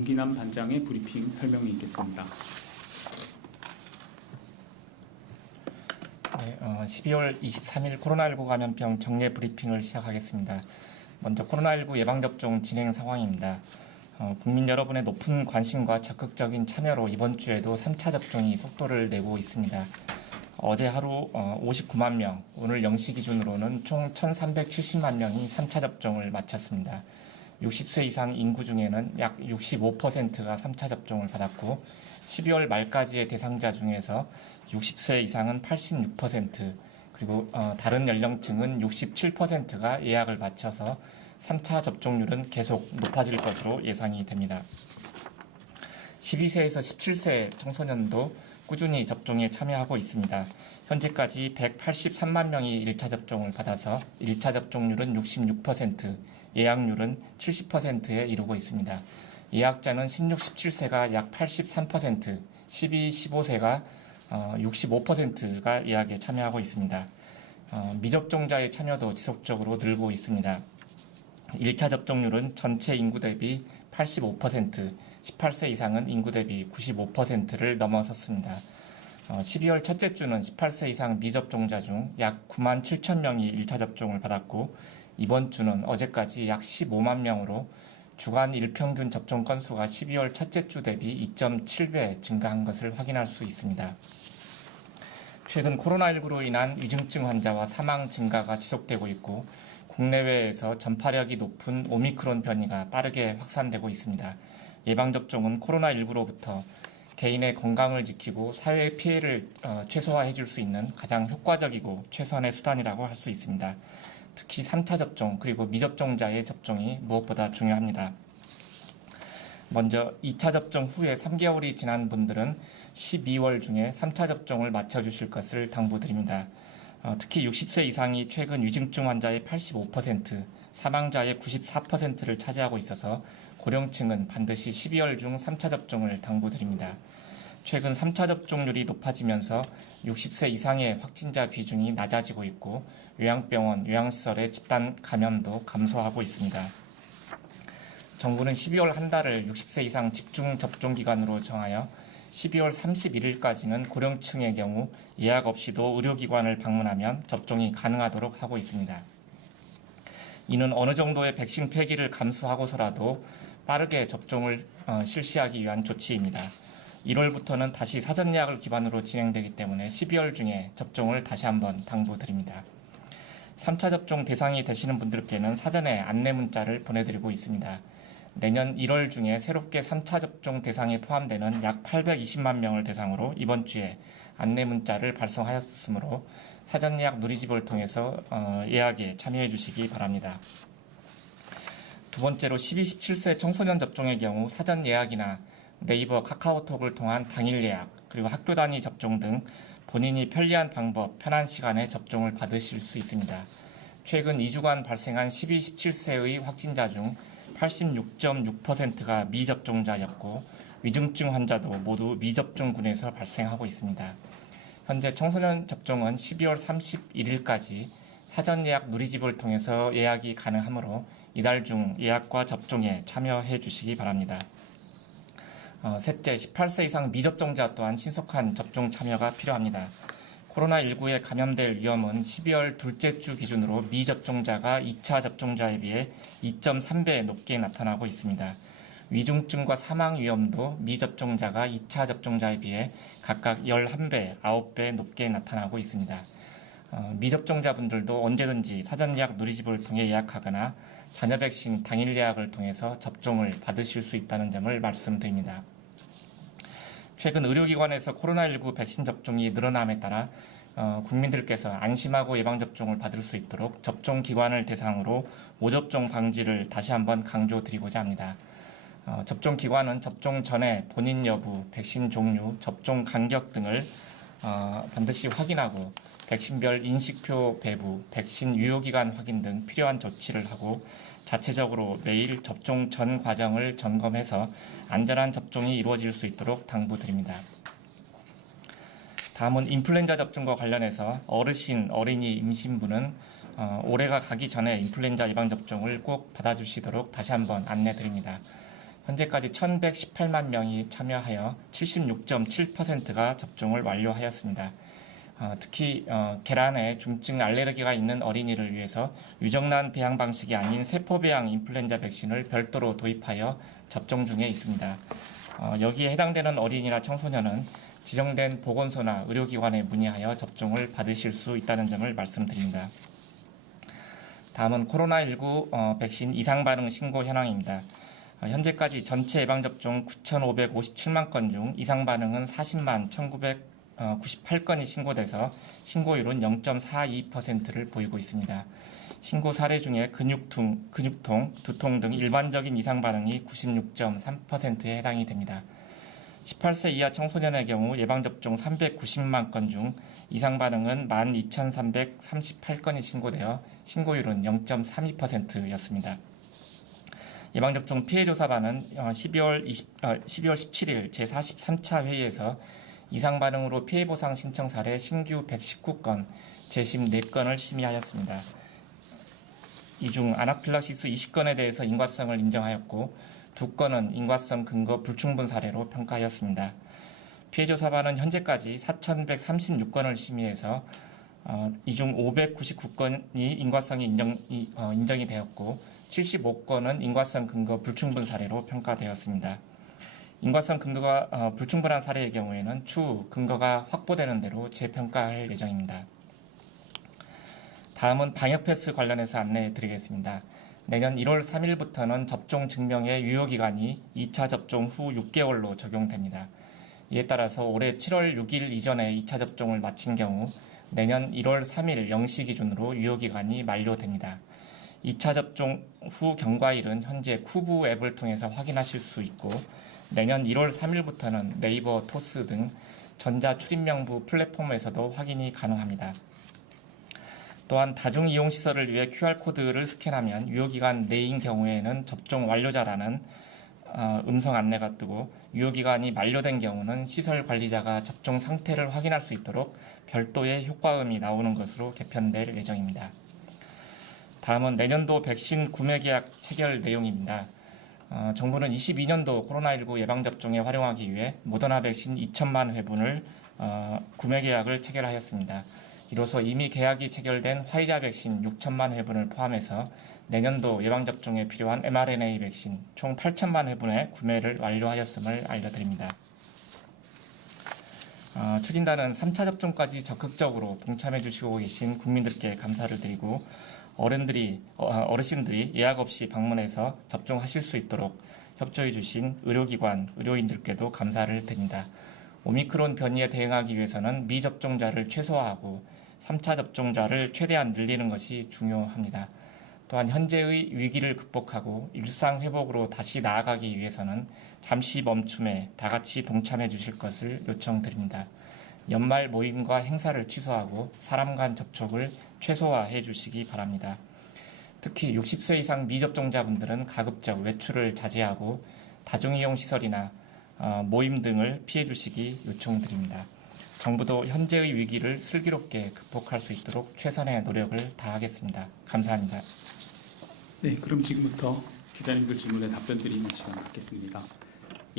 김기남 반장의 브리핑 설명이 있겠습니다. 네, 12월 23일 코로나19 감염병 정례 브리핑을 시작하겠습니다. 먼저 코로나19 예방접종 진행 상황입니다. 국민 여러분의 높은 관심과 적극적인 참여로 이번 주에도 3차 접종이 속도를 내고 있습니다. 어제 하루 59만 명, 오늘 0시 기준으로는 총 1,370만 명이 3차 접종을 마쳤습니다. 60세 이상 인구 중에는 약 65%가 3차 접종을 받았고 12월 말까지의 대상자 중에서 60세 이상은 86%, 그리고 다른 연령층은 67%가 예약을 마쳐서 3차 접종률은 계속 높아질 것으로 예상이 됩니다. 12세에서 17세 청소년도 꾸준히 접종에 참여하고 있습니다. 현재까지 183만 명이 1차 접종을 받아서 1차 접종률은 66%, 예약률은 70%에 이르고 있습니다. 예약자는 16, 17세가 약 83%, 12, 15세가 65%가 예약에 참여하고 있습니다. 미접종자의 참여도 지속적으로 늘고 있습니다. 1차 접종률은 전체 인구 대비 85%, 18세 이상은 인구 대비 95%를 넘어섰습니다. 12월 첫째 주는 18세 이상 미접종자 중 약 9만 7천 명이 1차 접종을 받았고 이번 주는 어제까지 약 15만 명으로 주간 일평균 접종 건수가 12월 첫째 주 대비 2.7배 증가한 것을 확인할 수 있습니다. 최근 코로나19로 인한 위중증 환자와 사망 증가가 지속되고 있고 국내외에서 전파력이 높은 오미크론 변이가 빠르게 확산되고 있습니다. 예방접종은 코로나19로부터 개인의 건강을 지키고 사회의 피해를 최소화해 줄 수 있는 가장 효과적이고 최선의 수단이라고 할 수 있습니다. 특히 3차 접종 그리고 미접종자의 접종이 무엇보다 중요합니다. 먼저 2차 접종 후에 3개월이 지난 분들은 12월 중에 3차 접종을 맞춰주실 것을 당부드립니다. 특히 60세 이상이 최근 위중증 환자의 85%, 사망자의 94%를 차지하고 있어서 고령층은 반드시 12월 중 3차 접종을 당부드립니다. 최근 3차 접종률이 높아지면서 60세 이상의 확진자 비중이 낮아지고 있고 요양병원, 요양시설의 집단 감염도 감소하고 있습니다. 정부는 12월 한 달을 60세 이상 집중 접종 기간으로 정하여 12월 31일까지는 고령층의 경우 예약 없이도 의료기관을 방문하면 접종이 가능하도록 하고 있습니다. 이는 어느 정도의 백신 폐기를 감수하고서라도 빠르게 접종을 실시하기 위한 조치입니다. 1월부터는 다시 사전 예약을 기반으로 진행되기 때문에 12월 중에 접종을 다시 한번 당부드립니다. 3차 접종 대상이 되시는 분들께는 사전에 안내 문자를 보내드리고 있습니다. 내년 1월 중에 새롭게 3차 접종 대상에 포함되는 약 820만 명을 대상으로 이번 주에 안내 문자를 발송하였으므로 사전 예약 누리집을 통해서 예약에 참여해 주시기 바랍니다. 두 번째로 12, 17세 청소년 접종의 경우 사전 예약이나 네이버, 카카오톡을 통한 당일 예약, 그리고 학교 단위 접종 등 본인이 편리한 방법, 편한 시간에 접종을 받으실 수 있습니다. 최근 2주간 발생한 12, 17세의 확진자 중 86.6%가 미접종자였고 위중증 환자도 모두 미접종군에서 발생하고 있습니다. 현재 청소년 접종은 12월 31일까지 사전 예약 누리집을 통해서 예약이 가능하므로 이달 중 예약과 접종에 참여해 주시기 바랍니다. 셋째, 18세 이상 미접종자 또한 신속한 접종 참여가 필요합니다. 코로나19에 감염될 위험은 12월 둘째 주 기준으로 미접종자가 2차 접종자에 비해 2.3배 높게 나타나고 있습니다. 위중증과 사망 위험도 미접종자가 2차 접종자에 비해 각각 11배, 9배 높게 나타나고 있습니다. 미접종자분들도 언제든지 사전 예약 누리집을 통해 예약하거나 자녀 백신 당일 예약을 통해서 접종을 받으실 수 있다는 점을 말씀드립니다. 최근 의료기관에서 코로나19 백신 접종이 늘어남에 따라 국민들께서 안심하고 예방접종을 받을 수 있도록 접종기관을 대상으로 오접종 방지를 다시 한번 강조드리고자 합니다. 접종기관은 접종 전에 본인 여부, 백신 종류, 접종 간격 등을 반드시 확인하고 백신별 인식표 배부, 백신 유효기간 확인 등 필요한 조치를 하고 자체적으로 매일 접종 전 과정을 점검해서 안전한 접종이 이루어질 수 있도록 당부드립니다. 다음은 인플루엔자 접종과 관련해서 어르신, 어린이, 임신부는 올해가 가기 전에 인플루엔자 예방접종을 꼭 받아주시도록 다시 한번 안내드립니다. 현재까지 1,118만 명이 참여하여 76.7%가 접종을 완료하였습니다. 특히 계란에 중증 알레르기가 있는 어린이를 위해서 유정란 배양 방식이 아닌 세포 배양 인플루엔자 백신을 별도로 도입하여 접종 중에 있습니다. 여기에 해당되는 어린이나 청소년은 지정된 보건소나 의료기관에 문의하여 접종을 받으실 수 있다는 점을 말씀드립니다. 다음은 코로나19 백신 이상 반응 신고 현황입니다. 현재까지 전체 예방접종 9,557만 건 중 이상 반응은 40만 1,998건이 신고돼서 신고율은 0.42%를 보이고 있습니다. 신고 사례 중에 근육통, 두통 등 일반적인 이상 반응이 96.3%에 해당이 됩니다. 18세 이하 청소년의 경우 예방접종 390만 건 중 이상 반응은 12,338건이 신고되어 신고율은 0.32%였습니다. 예방접종 피해조사반은 12월 17일 제43차 회의에서 이상 반응으로 피해보상 신청 사례 신규 119건, 재심 4건을 심의하였습니다. 이 중 아나필락시스 20건에 대해서 인과성을 인정하였고 2건은 인과성 근거 불충분 사례로 평가하였습니다. 피해조사반은 현재까지 4,136건을 심의해서 이 중 599건이 인과성이 인정이 되었고 75건은 인과성 근거 불충분 사례로 평가되었습니다. 인과성 근거가 불충분한 사례의 경우에는 추후 근거가 확보되는 대로 재평가할 예정입니다. 다음은 방역 패스 관련해서 안내해 드리겠습니다. 내년 1월 3일부터는 접종 증명의 유효기간이 2차 접종 후 6개월로 적용됩니다. 이에 따라서 올해 7월 6일 이전에 2차 접종을 마친 경우 내년 1월 3일 0시 기준으로 유효기간이 만료됩니다. 2차 접종 후 경과일은 현재 쿠브 앱을 통해서 확인하실 수 있고 내년 1월 3일부터는 네이버, 토스 등 전자출입명부 플랫폼에서도 확인이 가능합니다. 또한 다중이용시설을 위해 QR코드를 스캔하면 유효기간 내인 경우에는 접종 완료자라는 음성 안내가 뜨고 유효기간이 만료된 경우는 시설 관리자가 접종 상태를 확인할 수 있도록 별도의 효과음이 나오는 것으로 개편될 예정입니다. 다음은 내년도 백신 구매 계약 체결 내용입니다. 정부는 22년도 코로나19 예방접종에 활용하기 위해 모더나 백신 2천만 회분을 구매 계약을 체결하였습니다. 이로써 이미 계약이 체결된 화이자 백신 6천만 회분을 포함해서 내년도 예방접종에 필요한 mRNA 백신 총 8천만 회분의 구매를 완료하였음을 알려드립니다. 추진단은 3차 접종까지 적극적으로 동참해 주시고 계신 국민들께 감사를 드리고 어르신들이 예약 없이 방문해서 접종하실 수 있도록 협조해 주신 의료기관, 의료인들께도 감사를 드립니다. 오미크론 변이에 대응하기 위해서는 미접종자를 최소화하고 3차 접종자를 최대한 늘리는 것이 중요합니다. 또한 현재의 위기를 극복하고 일상 회복으로 다시 나아가기 위해서는 잠시 멈춤에 다 같이 동참해 주실 것을 요청드립니다. 연말 모임과 행사를 취소하고 사람 간 접촉을 최소화해 주시기 바랍니다. 특히 60세 이상 미접종자분들은 가급적 외출을 자제하고 다중이용시설이나 모임 등을 피해 주시기 요청드립니다. 정부도 현재의 위기를 슬기롭게 극복할 수 있도록 최선의 노력을 다하겠습니다. 감사합니다. 네, 그럼 지금부터 기자님들 질문에 답변 드리는 시간 갖겠습니다.